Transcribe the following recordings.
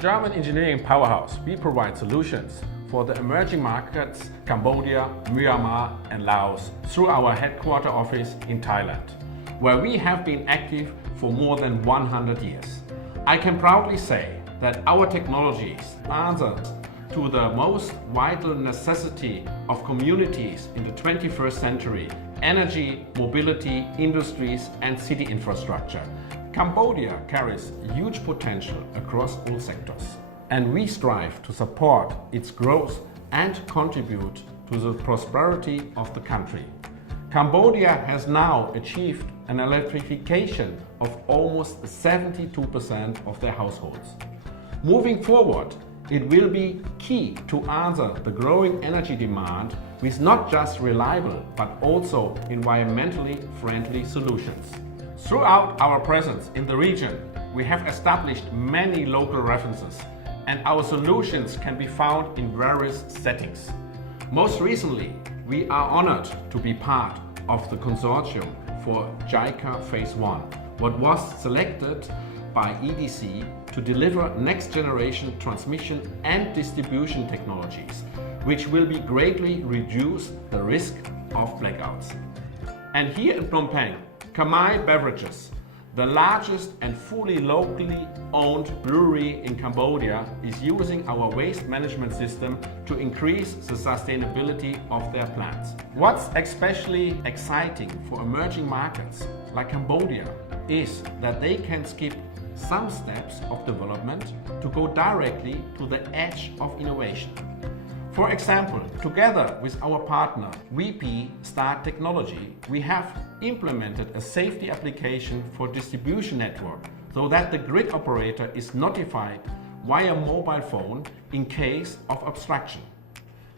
German engineering powerhouse, we provide solutions for the emerging markets Cambodia, Myanmar and Laos through our headquarter office in Thailand, where we have been active for more than 100 years. I can proudly say that our technologies answer to the most vital necessity of communities in the 21st century: energy, mobility, industries and city infrastructure. Cambodia carries huge potential across all sectors, and we strive to support its growth and contribute to the prosperity of the country. Cambodia has now achieved an electrification of almost 72% of their households. Moving forward, it will be key to answer the growing energy demand with not just reliable but also environmentally friendly solutions. Throughout our presence in the region, we have established many local references, and our solutions can be found in various settings. Most recently, we are honored to be part of the consortium for JICA Phase 1, what was selected by EDC to deliver next-generation transmission and distribution technologies, which will be greatly reduce the risk of blackouts. And here in Phnom Penh, Kamai Beverages, the largest and fully locally owned brewery in Cambodia, is using our waste management system to increase the sustainability of their plants. What's especially exciting for emerging markets like Cambodia is that they can skip some steps of development to go directly to the edge of innovation. For example, together with our partner VP Start Technology, we have implemented a safety application for distribution network so that the grid operator is notified via mobile phone in case of obstruction.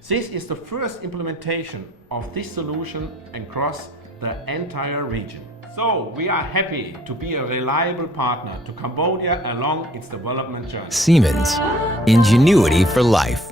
This is the first implementation of this solution across the entire region. So we are happy to be a reliable partner to Cambodia along its development journey. Siemens, ingenuity for life.